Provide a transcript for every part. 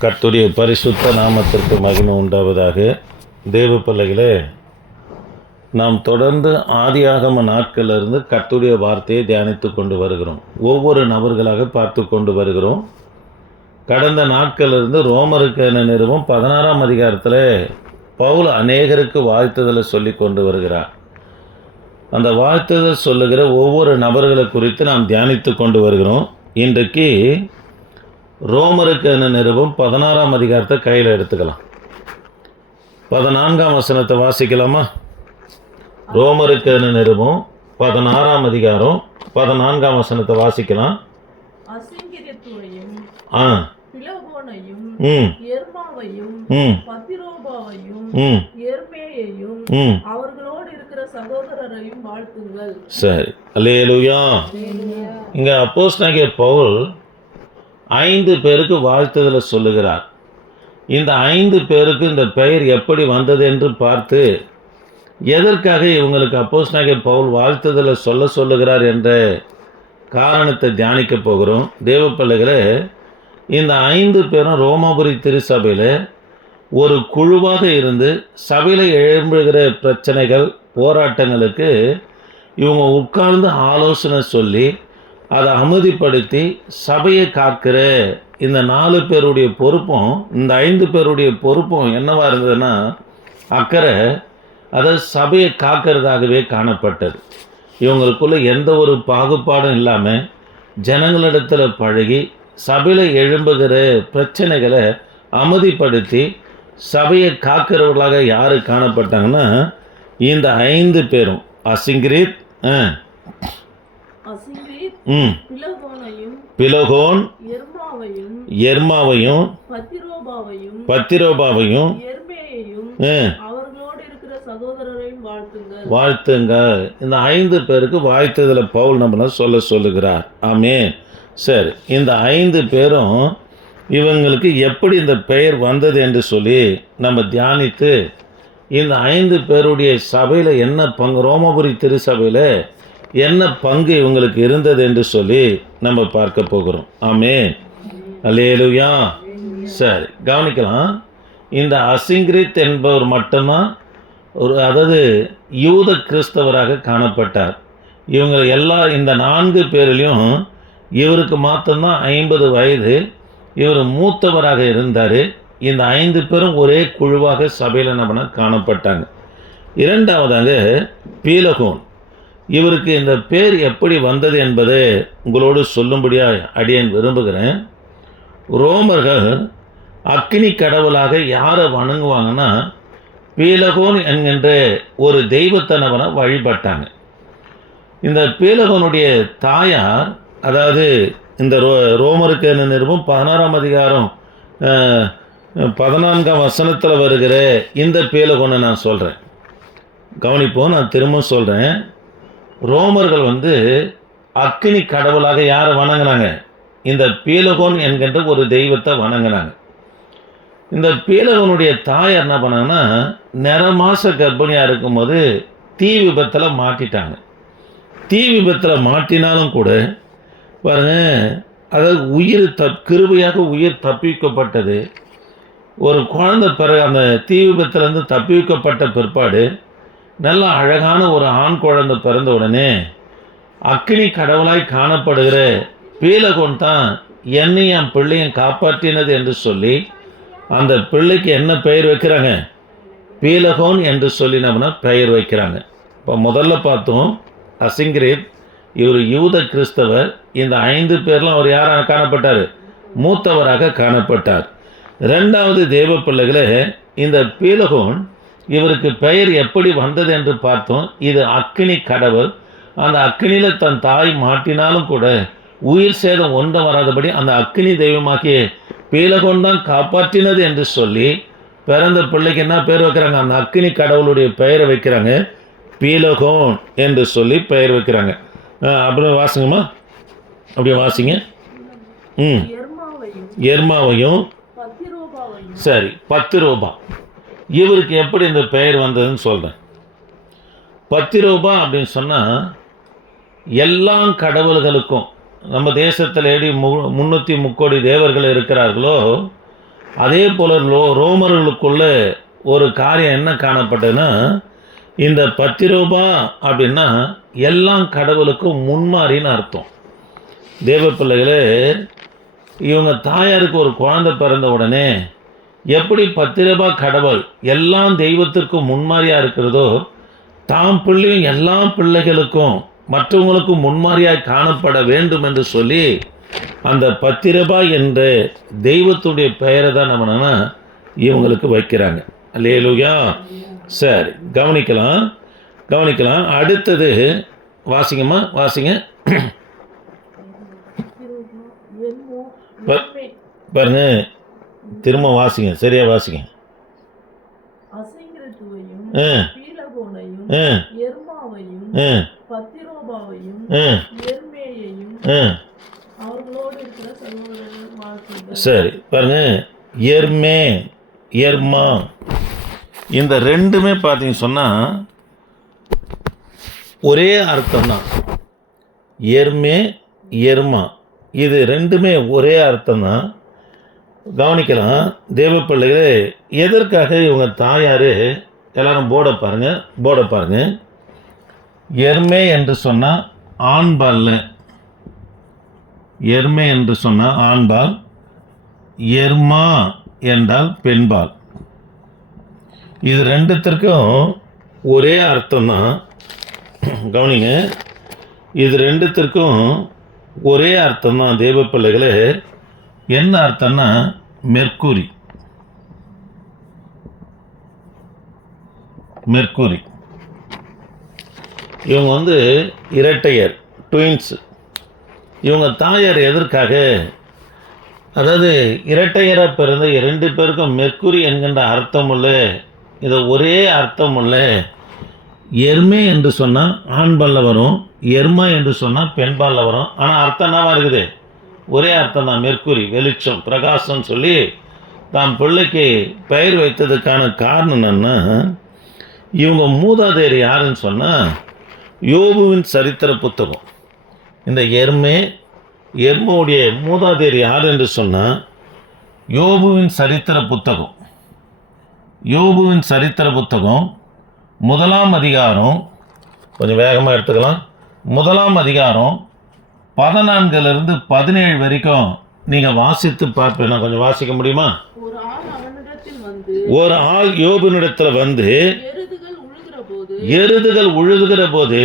கர்த்துடைய பரிசுத்த நாமத்திற்கு மகிமை உண்டாவதாக. தேவ பிள்ளைகளே நாம் தொடர்ந்து ஆதியாகம நாட்களிலிருந்து கர்த்துடைய வார்த்தையை தியானித்து கொண்டு வருகிறோம். ஒவ்வொரு நபர்களாக பார்த்து கொண்டு வருகிறோம். கடந்த நாட்களிலிருந்து ரோமருக்கு என நிறுவம் பதினாறாம் அதிகாரத்தில் பவுல் அநேகருக்கு வாழ்த்துதலை சொல்லி கொண்டு வருகிறார். அந்த வாழ்த்துதல் சொல்லுகிற ஒவ்வொரு நபர்களை குறித்து நாம் தியானித்து கொண்டு வருகிறோம். இன்றைக்கு ரோமருக்கு என நிறுவம் பதினாறாம் அதிகாரத்தை கையில் எடுத்துக்கலாம். பதினான்காம் வசனத்தை வாசிக்கலாமா? ரோமருக்கு என நிறுவம் பதினாறாம் அதிகாரம் பதினான்காம் வசனத்தை வாசிக்கலாம். ஆ. ம். ம். ம். ம். சரி. அல்லேலூயா. இங்கே அப்போஸ் பவுல் ஐந்து பேருக்கு வாழ்த்துதலை சொல்லுகிறார். இந்த ஐந்து பேருக்கு இந்த பெயர் எப்படி வந்தது என்று பார்த்து எதற்காக இவங்களுக்கு அப்போஸ் பவுல் வாழ்த்துதலை சொல்ல சொல்லுகிறார் என்ற காரணத்தை தியானிக்க போகிறோம். தேவ பிள்ளைகளே இந்த ஐந்து பேரும் ரோமாபுரி திருச்சபையில் ஒரு குழுவாக இருந்து சபையில் எழும்புகிற பிரச்சனைகள் போராட்டங்களுக்கு இவங்க உட்கார்ந்து ஆலோசனை சொல்லி அதை அமைதிப்படுத்தி சபையை காக்கிற இந்த நாலு பேருடைய பொறுப்பும் இந்த ஐந்து பேருடைய பொறுப்பும் என்னவா இருந்ததுன்னா அக்கறை அதை சபையை காக்கிறதாகவே காணப்பட்டது. இவங்களுக்குள்ள எந்த ஒரு பாகுபாடும் இல்லாமல் ஜனங்களிடத்தில் பழகி சபையில் எழும்புகிற பிரச்சனைகளை அமைதிப்படுத்தி சபையை காக்கிறவர்களாக யார் காணப்பட்டாங்கன்னா இந்த ஐந்து பேரும். அசிங்கிரித் ஆ, பிலோகோன் எர்மாவையும் பத்திரோபாவையும் வாழ்த்துங்கள். இந்த ஐந்து பேருக்கு வாழ்த்துதலை பவுல் நம்மள சொல்ல சொல்லுகிறார். ஆமே சரி இந்த ஐந்து பேரும் இவங்களுக்கு எப்படி இந்த பெயர் வந்தது என்று சொல்லி நம்ம தியானித்து இந்த ஐந்து பேருடைய சபையில் என்ன பங்கு? ரோமபுரி திருச்சபையில் என்ன பங்கு இவங்களுக்கு இருந்தது என்று சொல்லி நம்ம பார்க்க போகிறோம். ஆமே அலேலுயா சரி கவனிக்கலாம். இந்த அசிங்கிரித் என்பவர் மட்டும்தான் ஒரு அதாவது யூத கிறிஸ்தவராக காணப்பட்டார். இவங்க எல்லா இந்த நான்கு பேரிலையும் இவருக்கு மாத்திரம்தான் ஐம்பது வயது. இவர் மூத்தவராக இருந்தார். இந்த ஐந்து பேரும் ஒரே குழுவாக சபையில் என்ன பண்ண காணப்பட்டாங்க. இரண்டாவதாக பீலகோன். இவருக்கு இந்த பேர் எப்படி வந்தது என்பதை உங்களோடு சொல்லும்படியாக அடியேன் விரும்புகிறேன். ரோமர்கள் அக்னி கடவுளாக யாரை வணங்குவாங்கன்னா பீலகோன் என்கின்ற ஒரு தெய்வத்தனவனை வழிபட்டாங்க. இந்த பீலகோனுடைய தாயார் அதாவது இந்த ரோ ரோமருக்கு என்ன நிருபம்? பதினாறாம் அதிகாரம் பதினான்காம் வசனத்தில் வருகிற இந்த பீலகோனை நான் சொல்கிறேன் கவனிப்போம் நான் திரும்ப சொல்கிறேன் ரோமர்கள் வந்து அக்னி கடவுளாக யாரை வணங்கினாங்க? இந்த பீலகோன் என்கின்ற ஒரு தெய்வத்தை வணங்குனாங்க. இந்த பீலகனுடைய தாயார் என்ன பண்ணாங்கன்னா நிறமாச கர்ப்பிணியாக இருக்கும்போது தீ விபத்தில் மாட்டிட்டாங்க. தீ விபத்தில் மாட்டினாலும் கூட பாருங்க அதாவது உயிர் தப் கிருபையாக உயிர் தப்பிக்கப்பட்டது. ஒரு குழந்தை பிறகு அந்த தீ விபத்துலேருந்து தப்பிக்கப்பட்ட பிற்பாடு நல்ல அழகான ஒரு ஆண் குழந்தை பிறந்த உடனே அக்னி கடவுளாய் காணப்படுகிற பீலகோன் தான் என்னை என் பிள்ளையும் காப்பாற்றினது என்று சொல்லி அந்த பிள்ளைக்கு என்ன பெயர் வைக்கிறாங்க? பீலகோன் என்று சொல்லி நம்ம பெயர் வைக்கிறாங்க. இப்போ முதல்ல பார்த்தோம் அசிங்கிரித் இவர் யூத கிறிஸ்தவர் இந்த ஐந்து பேர்லாம் அவர் யாராக காணப்பட்டார்? மூத்தவராக காணப்பட்டார். ரெண்டாவது தேவ பிள்ளைகளே இந்த பீலகோன் இவருக்கு பெயர் எப்படி வந்தது என்று பார்த்தோம். இது அக்கினி கடவுள். அந்த அக்கினியில் தன் தாய் மாட்டினாலும் கூட உயிர் சேதம் ஒன்றும் வராதபடி அந்த அக்கினி தெய்வமாக்கிய பீலகோன் தான் காப்பாற்றினது என்று சொல்லி பிறந்த பிள்ளைக்கு என்ன பேர் வைக்கிறாங்க? அந்த அக்கினி கடவுளுடைய பெயரை வைக்கிறாங்க. பீலகோன் என்று சொல்லி பெயர் வைக்கிறாங்க. அப்படியே வாசிங்கம்மா. அப்படியே வாசிங்க. ம். எர்மாவையும். சரி பத்து ரூபா. இவருக்கு எப்படி இந்த பெயர் வந்ததுன்னு சொல்கிறேன் பத்து ரூபா அப்படின்னு சொன்னால் எல்லா கடவுள்களுக்கும் நம்ம தேசத்தில் எப்படி மு முந்நூற்றி முக்கோடி தேவர்கள் இருக்கிறார்களோ அதே போல் ரோ ரோமர்களுக்குள்ளே ஒரு காரியம் என்ன காணப்பட்டதுன்னா இந்த பத்து ரூபா அப்படின்னா எல்லாம் கடவுளுக்கும் முன்மாறின்னு அர்த்தம். தேவ பிள்ளைகளே இவங்க தாயாருக்கு ஒரு குழந்தை பிறந்த உடனே எப்படி பத்து ரூபாய் கடவுள் எல்லாம் தெய்வத்திற்கும் முன்மாறியாக இருக்கிறதோ தாம் பிள்ளையும் எல்லா பிள்ளைகளுக்கும் மற்றவங்களுக்கும் முன்மாறியாய் காணப்பட வேண்டும் என்று சொல்லி அந்த பத்து ரூபாய் என்ற தெய்வத்துடைய பெயரை தான் நம்ம இவங்களுக்கு வைக்கிறாங்க. அல்லேலூயா. சரி கவனிக்கலாம். கவனிக்கலாம். அடுத்தது வாசிங்கம்மா வாசிங்க. பத்திரோபா பாருங்க. திரும்ப வாசிங்க சரியா வாசிங்க. சரி பாருங்க. எர்மே எர்மா இந்த ரெண்டுமே பார்த்தீங்க சொன்னால் ஒரே அர்த்தம் தான் எர்மே எர்மா இது ரெண்டுமே ஒரே அர்த்தம் தான் கவனிக்கலாம் தேவ பிள்ளைகளே எதற்காக இவங்க தாயார் எல்லாரும் போர்டை பாருங்கள் போர்டை பாருங்கள் எருமை என்று சொன்னால் ஆண்பால்ல எருமை என்று சொன்னால் ஆண்பால் எர்மா என்றால் பெண்பால் இது ரெண்டுத்திற்கும் ஒரே அர்த்தம் தான் கவனிங்க இது ரெண்டுத்திற்கும் ஒரே அர்த்தம் தான் தேவ பிள்ளைகளே என்ன அர்த்தம்னா மெர்க்குரி மெர்க்குரி இவங்க வந்து இரட்டையர் ட்வின்ஸ் இவங்க தாயார் எதற்காக? அதாவது இரட்டையராக பிறந்த இரண்டு பேருக்கும் மெர்க்குரி என்கின்ற அர்த்தமுள்ள இது ஒரே அர்த்தமுள்ள எருமை என்று சொன்னால் ஆண்பாலில் வரும் எர்மா என்று சொன்னால் பெண்பாலில் வரும் ஆனால் அர்த்தம் என்னவாக இருக்குது? ஒரே அர்த்தம் தான் மெர்க்குரி வெளிச்சம் பிரகாசம் சொல்லி தாம் பிள்ளைக்கு பெயர் வைத்ததுக்கான காரணம் என்னென்னா இவங்க மூதாதையர் யாருன்னு சொன்னால் யோபுவின் சரித்திர புத்தகம். இந்த எருமே எருமோடைய மூதாதையர் யார் என்று சொன்னால் யோபுவின் சரித்திர புத்தகம். யோபுவின் சரித்திர புத்தகம் முதலாம் அதிகாரம் கொஞ்சம் வேகமாக எடுத்துக்கலாம். முதலாம் அதிகாரம் பதினான்கிலிருந்து பதினேழு வரைக்கும் நீங்கள் வாசித்து பார்ப்பேன். நான் கொஞ்சம் வாசிக்க முடியுமா? ஒரு ஆள் யோபுனிடத்தில் வந்து எருதுகள் உழுதுகிற போது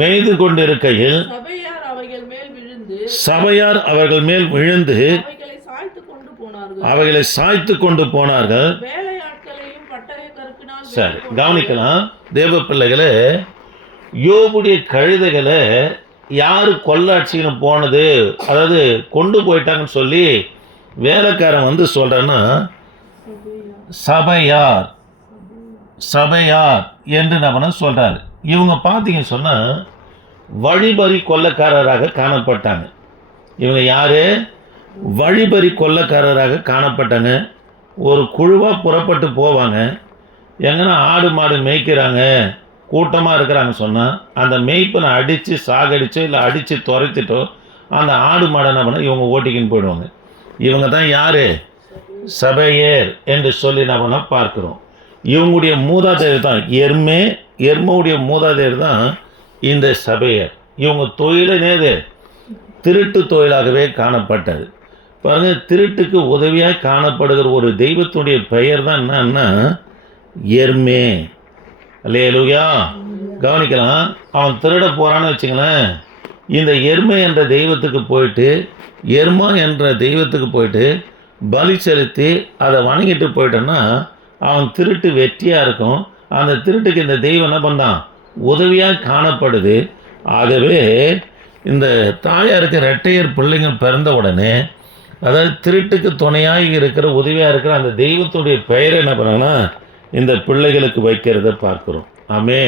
மெய்து கொண்டிருக்கையில் சபையார் அவர்கள் மேல் விழுந்து அவைகளை சாய்த்து கொண்டு போனார்கள். சரி கவனிக்கலாம். தேவ பிள்ளைகளே யோபுடைய கழுதைகளை யார் கொள்ளாட்சின்னு போனது அதாவது கொண்டு போயிட்டாங்கன்னு சொல்லி வேலைக்காரன் வந்து சொல்கிறேன்னா சபையார், சபையார் என்று நம்ம சொல்கிறாரு இவங்க பார்த்தீங்க சொன்னால் வழிபறி கொள்ளக்காரராக காணப்பட்டாங்க. இவங்க யார்? வழிபறி கொள்ளக்காரராக காணப்பட்டாங்க. ஒரு குழுவாக புறப்பட்டு போவாங்க. எங்கன்னா ஆடு மாடு மேய்க்கிறாங்க. கூட்டமாக இருக்கிறாங்க சொன்னால் அந்த மேய்ப்பனை அடித்து சாகடிச்சோ இல்லை அடித்து துரத்திட்டோ அந்த ஆடு மாடை என்ன பண்ண இவங்க ஓட்டிக்கின்னு போயிடுவாங்க. இவங்க தான் யார்? சபையேர் என்று சொல்லி நான் பண்ணால் பார்க்குறோம். இவங்களுடைய மூதாதையர் தான் எருமே எருமவுடைய மூதாதையர் தான் இந்த சபையர். இவங்க தொழிலே நேது திருட்டு தொழிலாகவே காணப்பட்டது. பாருங்க திருட்டுக்கு உதவியாக காணப்படுகிற ஒரு தெய்வத்துடைய பெயர் தான் என்னன்னா எர்மே. அல்லேலூயா. கவனிக்கலாம் அவன் திருட போகிறான்னு வச்சுங்களேன் இந்த எருமை என்ற தெய்வத்துக்கு போயிட்டு எருமா என்ற தெய்வத்துக்கு போயிட்டு பலி செலுத்தி அதை வணங்கிட்டு போயிட்டோன்னா அவன் திருட்டு வெற்றியாக இருக்கும். அந்த திருட்டுக்கு இந்த தெய்வம் என்ன பண்ணான்? உதவியாக காணப்படுது. ஆகவே இந்த தாயாருக்கு ரெட்டையர் பிள்ளைங்க பிறந்த உடனே அதாவது திருட்டுக்கு துணையாக இருக்கிற உதவியாக இருக்கிற அந்த தெய்வத்துடைய பெயரை என்ன பண்ணாங்கன்னா இந்த பிள்ளைகளுக்கு வைக்கிறத பார்க்குறோம். ஆமே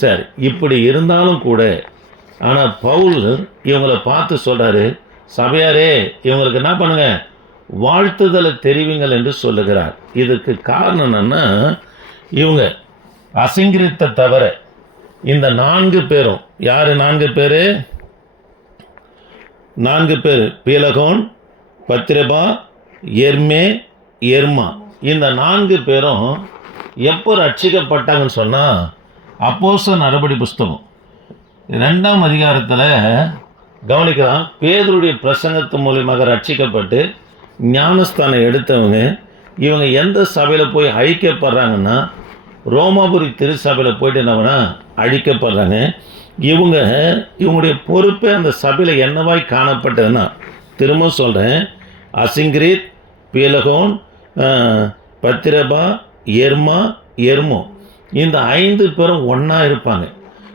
சரி இப்படி இருந்தாலும் கூட ஆனால் பவுல் இவங்களை பார்த்து சொல்கிறாரு சபையாரே இவங்களுக்கு என்ன பண்ணுங்க? வாழ்த்துதலை தெரிவிங்கள் என்று சொல்லுகிறார். இதுக்கு காரணம் என்னென்னா இவங்க அசிங்கிரித்த தவிர இந்த நான்கு பேரும் யார் நான்கு பேர்? நான்கு பேர் பீலகோன் பத்திரபா எர்மே எர்மா. இந்த நான்கு பேரும் எப்போ ரட்சிக்கப்பட்டாங்கன்னு சொன்னால் அப்போச நடபடி புஸ்தகம். ரெண்டாம் அதிகாரத்தில் கவனிக்கலாம் பேதருடைய பிரசங்கத்து மூலியமாக ரட்சிக்கப்பட்டு ஞானஸ்தானம் எடுத்தவங்க இவங்க எந்த சபையில் போய் அழிக்கப்படுறாங்கன்னா ரோமாபுரி திருச்சபையில் போயிட்டு என்னவனா அழிக்கப்படுறாங்க. இவங்க இவங்களுடைய பொறுப்பே அந்த சபையில் என்னவாய் காணப்பட்டதுன்னா திரும்ப சொல்கிறேன் அசிங்கிரித் பீலகோன் பத்திரபா எர்மா எர்மோ. இந்த ஐந்து பேரும் ஒன்றா இருப்பாங்க.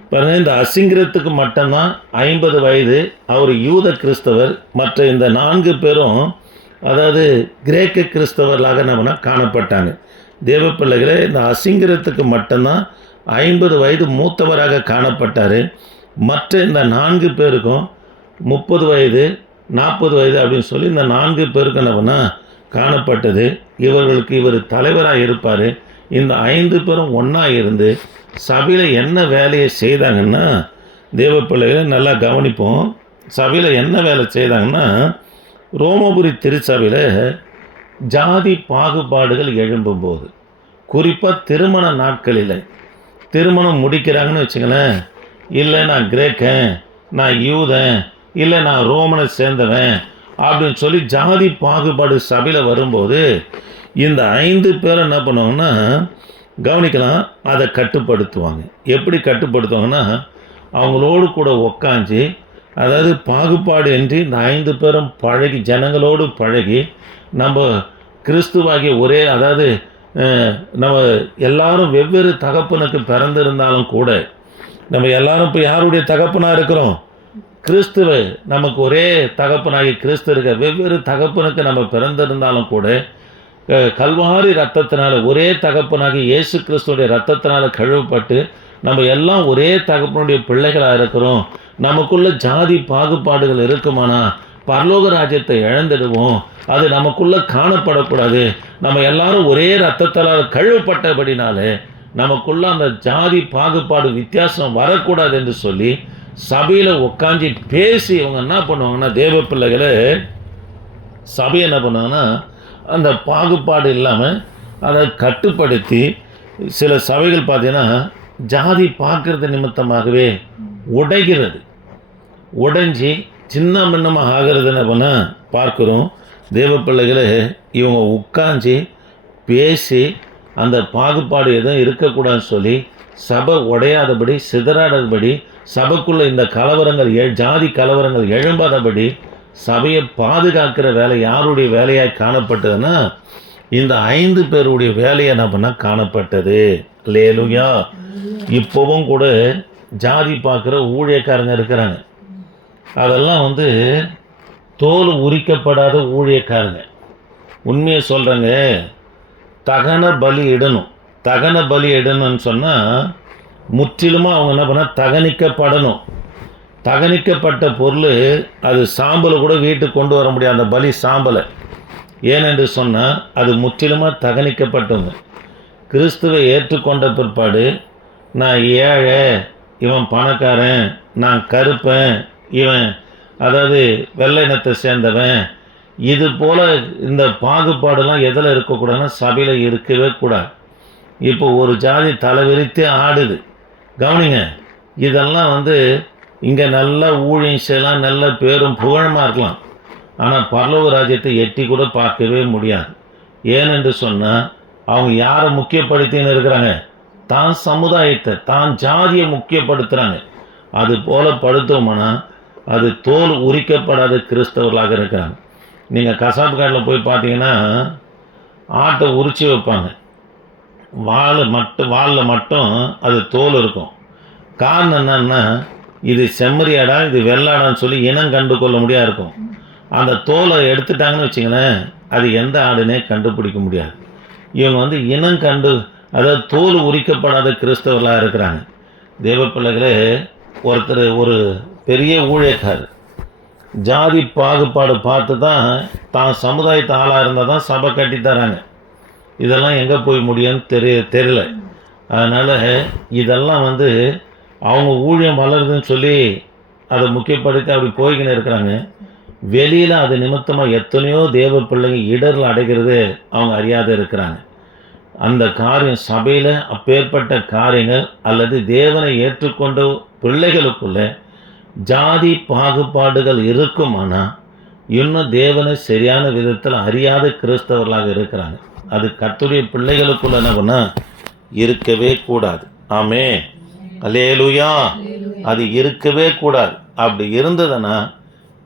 பாருங்கள் இந்த அசிங்கிரத்துக்கு மட்டும்தான் ஐம்பது வயது அவர் யூத கிறிஸ்தவர். மற்ற இந்த நான்கு பேரும் அதாவது கிரேக்க கிறிஸ்தவர்களாக நம்மனா காணப்பட்டாங்க. தேவ பிள்ளைகளே இந்த அசிங்கிரத்துக்கு மட்டும்தான் ஐம்பது வயது மூத்தவராக காணப்பட்டார். மற்ற இந்த நான்கு பேருக்கும் முப்பது வயது நாற்பது வயது அப்படின்னு சொல்லி இந்த நான்கு பேருக்கு என்ன பண்ணால் காணப்பட்டது. இவர்களுக்கு இவர் தலைவராக இருப்பார். இந்த ஐந்து பேரும் ஒன்றா இருந்து சபையில் என்ன வேலையை செய்தாங்கன்னா தேவ பிள்ளைகளை நல்லா கவனிப்போம். சபையில் என்ன வேலை செய்தாங்கன்னா ரோமபுரி திருச்சபையில் ஜாதி பாகுபாடுகள் எழும்பும்போது குறிப்பாக திருமண நாட்களில் திருமணம் முடிக்கிறாங்கன்னு வச்சுங்களேன் இல்லை நான் கிரேக்கன் நான் யூதன் இல்லை நான் ரோமனை சேர்ந்தவன் அப்படின்னு சொல்லி ஜாதி பாகுபாடு சபையில் வரும்போது இந்த ஐந்து பேரை என்ன பண்ணுவாங்கன்னா கவனிக்கலாம் அதை கட்டுப்படுத்துவாங்க. எப்படி கட்டுப்படுத்துவாங்கன்னா அவங்களோடு கூட உக்காஞ்சி அதாவது பாகுபாடு என்று இந்த ஐந்து பேரும் பழகி ஜனங்களோடு பழகி நம்ம கிறிஸ்துவாகிய ஒரே அதாவது நம்ம எல்லாரும் வெவ்வேறு தகப்பனுக்கு பிறந்திருந்தாலும் கூட நம்ம எல்லாரும் இப்போ யாருடைய தகப்பனாக இருக்கிறோம்? கிறிஸ்துவ நமக்கு ஒரே தகப்பனாகி கிறிஸ்து இருக்க வெவ்வேறு தகப்பனுக்கு நம்ம பிறந்திருந்தாலும் கூட கல்வாரி ரத்தத்தினால் ஒரே தகப்பனாகி இயேசு கிறிஸ்துவனுடைய ரத்தத்தினால் கழுவப்பட்டு நம்ம எல்லாம் ஒரே தகப்பனுடைய பிள்ளைகளாக இருக்கிறோம். நமக்குள்ள ஜாதி பாகுபாடுகள் இருக்குமானா? பரலோக ராஜ்யத்தை இழந்துடுவோம். அது நமக்குள்ளே காணப்படக்கூடாது. நம்ம எல்லாரும் ஒரே ரத்தத்தால் கழுவப்பட்டபடினாலே நமக்குள்ள அந்த ஜாதி பாகுபாடு வித்தியாசம் வரக்கூடாது என்று சொல்லி சபையில் உட்காந்து பேசி இவங்க என்ன பண்ணுவாங்கன்னா தேவ பிள்ளைகளை சபை என்ன பண்ணுவாங்கன்னா அந்த பாகுபாடு இல்லாமல் அதை கட்டுப்படுத்தி சில சபைகள் பார்த்தீங்கன்னா ஜாதி பார்க்கறது நிமித்தமாகவே உடைகிறது. உடைஞ்சி சின்ன பின்னமாக ஆகிறது என்ன பண்ண பார்க்குறோம். தேவ பிள்ளைகளை இவங்க உட்காந்து பேசி அந்த பாகுபாடு எதுவும் இருக்கக்கூடாதுன்னு சொல்லி சபை உடையாதபடி சிதறாதபடி சபைக்குள்ள இந்த கலவரங்கள் எ- ஜாதி கலவரங்கள் எழும்பாதபடி சபையை பாதுகாக்கிற வேலை யாருடைய வேலையாக காணப்பட்டதுன்னா இந்த ஐந்து பேருடைய வேலையை என்ன பண்ணால் காணப்பட்டது. லேலுயா இப்போவும் கூட ஜாதி பார்க்குற ஊழியக்காரங்க இருக்கிறாங்க. அதெல்லாம் வந்து தோல் உரிக்கப்படாத ஊழியக்காரங்க. உண்மையை சொல்கிறேங்க தகன பலி இடணும். தகன பலி இடணும்னு சொன்னால் முற்றிலுமாக அவங்க என்ன பண்ணால் தகனிக்கப்படணும். தகனிக்கப்பட்ட பொருள் அது சாம்பலை கூட வீட்டுக்கு கொண்டு வர முடியாது அந்த பலி சாம்பலை. ஏனென்று சொன்னால் அது முற்றிலுமாக தகனிக்கப்பட்டவங்க கிறிஸ்துவை ஏற்றுக்கொண்ட பிற்பாடு நான் ஏழை இவன் பணக்காரன் நான் கருப்பன் இவன் அதாவது வெள்ளை இனத்தை சேர்ந்தவன். இது போல் இந்த பாகுபாடெல்லாம் எதில் இருக்கக்கூடாதுன்னா சபையில் இருக்கவே கூடாது. இப்போ ஒரு ஜாதி தலைவிரித்து ஆடுது. கவனிங்க இதெல்லாம் வந்து இங்கே நல்ல ஊழியம் செய்யலாம் நல்ல பேரும் புகழமாக இருக்கலாம். ஆனால் பரலோக ராஜ்யத்தை எட்டி கூட பார்க்கவே முடியாது. ஏனென்று சொன்னால் அவங்க யாரை முக்கியப்படுத்தின்னு இருக்கிறாங்க? தான் சமுதாயத்தை தான் ஜாதியை முக்கியப்படுத்துகிறாங்க அது போல படுத்தோம்னா அது தோல் உரிக்கப்படாத கிறிஸ்தவர்களாக இருக்கிறாங்க நீங்கள் கசாப்பு காட்டில் போய் பார்த்தீங்கன்னா ஆட்டை உரிச்சு வைப்பாங்க. வால் மட்டும் வாலில் மட்டும் அது தோல் இருக்கும். காரணம் என்னன்னா இது செம்மறியாடா இது வெள்ளாடான்னு சொல்லி இனம் கண்டு கொள்ள முடியாது இருக்கும். அந்த தோலை எடுத்துட்டாங்கன்னு வச்சுங்களேன் அது எந்த ஆடுனே கண்டுபிடிக்க முடியாது. இவங்க வந்து இனம் கண்டு அதாவது தோல் உரிக்கப்படாத கிறிஸ்தவர்களாக இருக்கிறாங்க. தேவ பிள்ளைகளே ஒருத்தர் ஒரு பெரிய ஊழியக்காரர் ஜாதி பாகுபாடு பார்த்து தான் தான் சமுதாயத்து ஆளாக இருந்தால் தான் சபை கட்டி தராங்க. இதெல்லாம் எங்கே போய் முடியும்னு தெரிய தெரியல. அதனால் இதெல்லாம் வந்து அவங்க ஊழியம் வளருதுன்னு சொல்லி அதை முக்கியப்படுத்தி அப்படி போய்க்கின்னு இருக்கிறாங்க. வெளியில் அது நிமித்தமாக எத்தனையோ தேவ பிள்ளைங்க இடரில் அடைகிறது அவங்க அறியாத இருக்கிறாங்க. அந்த காரியம் சபையில் அப்பேற்பட்ட காரியங்கள் அல்லது தேவனை ஏற்றுக்கொண்ட பிள்ளைகளுக்குள்ள ஜாதி பாகுபாடுகள் இருக்குமானால் இன்னும் தேவனை சரியான விதத்தில் அறியாத கிறிஸ்தவர்களாக இருக்கிறாங்க. அது கத்துடைய பிள்ளைகளுக்குள்ள என்ன பண்ண? இருக்கவே கூடாது. ஆமே. அலேலுயா அது இருக்கவே கூடாது. அப்படி இருந்ததுன்னா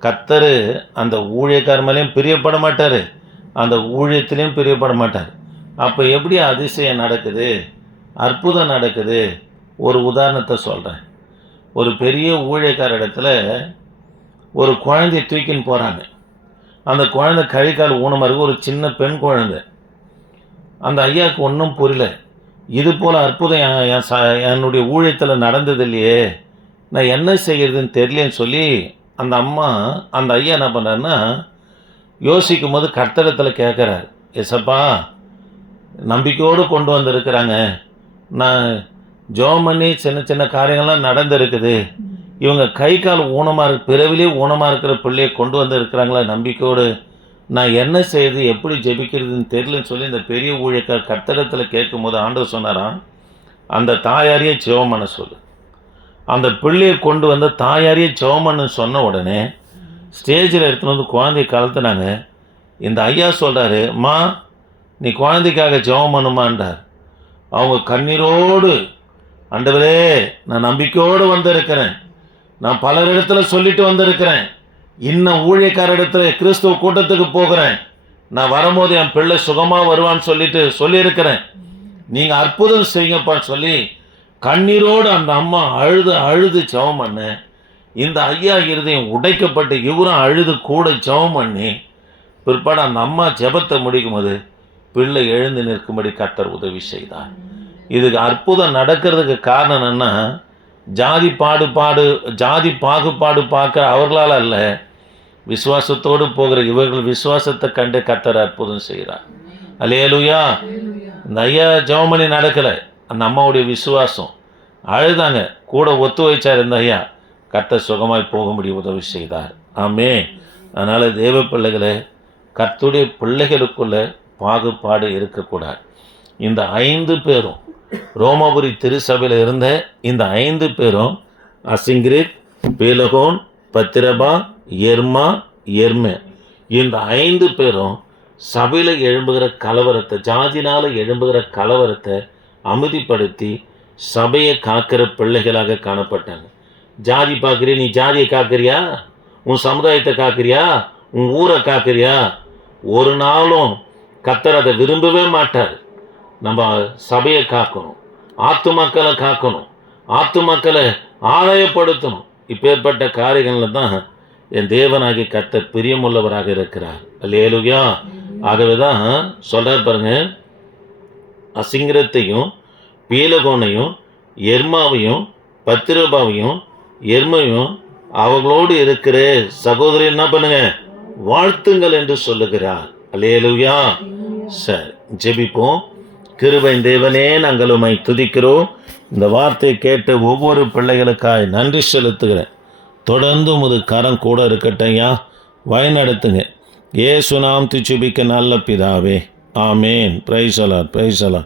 கத்தர் அந்த ஊழியக்கார மேலேயும் பிரியப்பட மாட்டார். அந்த ஊழியத்திலையும் பிரியப்பட மாட்டார். அப்போ எப்படி அதிசயம் நடக்குது? அற்புதம் நடக்குது. ஒரு உதாரணத்தை சொல்கிறேன் ஒரு பெரிய ஊழியக்கார இடத்துல ஒரு குழந்தைய தூக்கின்னு போகிறாங்க அந்த குழந்தை கழிக்கால் ஊனமாக இருக்கு ஒரு சின்ன பெண் குழந்தை. அந்த ஐயாவுக்கு ஒன்றும் புரியல. இது போல் அற்புதம் என் ச- என்னுடைய ஊழியத்தில் நடந்தது இல்லையே. நான் என்ன செய்கிறதுன்னு தெரியலன்னு சொல்லி அந்த அம்மா அந்த ஐயா என்ன பண்ணுறாருன்னா யோசிக்கும் போது கர்த்தடத்தில் கேட்குறாரு எசப்பா நம்பிக்கையோடு கொண்டு வந்திருக்கிறாங்க. நான் ஜோம் பண்ணி சின்ன சின்ன காரியங்கள்லாம் நடந்திருக்குது. இவங்க கை கால் ஊனமாக இருக்க பிறவிலே ஊனமாக இருக்கிற பிள்ளையை கொண்டு வந்து இருக்கிறாங்களா நம்பிக்கையோடு? நான் என்ன செய்யுது எப்படி ஜெபிக்கிறதுன்னு தெரியலன்னு சொல்லி இந்த பெரிய ஊழியக்கார் கர்த்தடத்தில் கேட்கும்போது ஆண்டவர் சொன்னாராம் அந்த தாயாரியே ஜெபம் சொல்லு. அந்த பிள்ளையை கொண்டு வந்த தாயாரியே ஜெபம் சொன்ன உடனே ஸ்டேஜில் எடுத்துன்னு வந்து குழந்தைய கலத்துனாங்க. இந்த ஐயா சொல்கிறாரு மா நீ குழந்தைக்காக ஜெபம் பண்ணுமான்றார். அவங்க கண்ணீரோடு ஆண்டவரே நான் நம்பிக்கையோடு வந்திருக்கிறேன். நான் பலரிடத்துல சொல்லிட்டு வந்திருக்கிறேன். இன்னும் ஊழியக்காரிடத்தில் கிறிஸ்துவ கூட்டத்துக்கு போகிறேன். நான் வரும்போது என் பிள்ளை சுகமாக வருவான்னு சொல்லிட்டு சொல்லியிருக்கிறேன். நீங்கள் அற்புதம் செய்யுங்கப்பான்னு சொல்லி கண்ணீரோடு அந்த அம்மா அழுது அழுது ஜெபம் பண்ண இந்த ஐயா இருதயம் உடைக்கப்பட்டு இவரும் அழுது கூட ஜெபம் பண்ணி பிற்பாடு அந்த அம்மா ஜெபத்தை முடிக்கும் போது பிள்ளை எழுந்து நிற்கும்படி கத்தர் உதவி செய்தார். இதுக்கு அற்புதம் நடக்கிறதுக்கு காரணம் என்னன்னா ஜாதி பாடுபாடு ஜாதி பாகுபாடு பார்க்குற அவர்களால் அல்ல விசுவாசத்தோடு போகிற இவர்கள் விசுவாசத்தை கண்டு கத்தர் அற்புதம் செய்கிறார். அலேலுயா இந்த ஐயா ஜெவமணி நடக்கலை. அந்த அம்மாவுடைய விசுவாசம். அழுதாங்க. கூட ஒத்து வைச்சார் இந்த ஐயா. கர்த்தர் சுகமாய் போகும்படி உதவி செய்தார். ஆமே அதனால் தேவ பிள்ளைகளை கத்துடைய பிள்ளைகளுக்குள்ள பாகுபாடு இருக்கக்கூடாது. இந்த ஐந்து பேரும் ரோமபுரி திருசபையில் இருந்த இந்த ஐந்து பேரும் அசிங்கிரித் பீலகோன் பத்திரபா எர்மா எர்மே. இந்த ஐந்து பேரும் சபையில் எழும்புகிற கலவரத்தை ஜாதினால் எழும்புகிற கலவரத்தை அமைதிப்படுத்தி சபையை காக்கிற பிள்ளைகளாக காணப்பட்டாங்க. ஜாதி பார்க்குறிய நீ ஜாதியை காக்கிறியா? உன் சமுதாயத்தை காக்கிறியா? உன் ஊரை காக்கிறியா? ஒரு நாளும் கத்தர் அதை விரும்பவே மாட்டார். நம்ம சபையை காக்கணும். ஆத்து மக்களை காக்கணும். ஆத்து மக்களை ஆதாயப்படுத்தணும். இப்பேற்பட்ட காரியங்களில் தான் என் தேவனாகி கர்த்தர் பிரியமுள்ளவராக இருக்கிறார். அல்லேலுயா. ஆகவே தான் சொல்கிறார் பாருங்க அசிங்கரத்தையும் பீலகோனையும் எர்மாவையும் பத்திரபாவையும் எர்மையும் அவங்களோடு இருக்கிற சகோதரி என்ன பண்ணுங்க? வாழ்த்துங்கள் என்று சொல்லுகிறார். அல்லேலுயா. சரி ஜெபிப்போம். கிருபை தேவனே நாங்கள் உமை துதிக்கிறோம். இந்த வார்த்தையை கேட்டு ஒவ்வொரு பிள்ளைகளுக்காய் நன்றி செலுத்துகிறேன். தொடர்ந்து உமது கரம் கூட இருக்கட்டையா வயநடத்துங்க ஏ சுனாம் துச்சுபிக்க நல்ல பிதாவே. ஆமேன். பிரைசலா பிரைசலா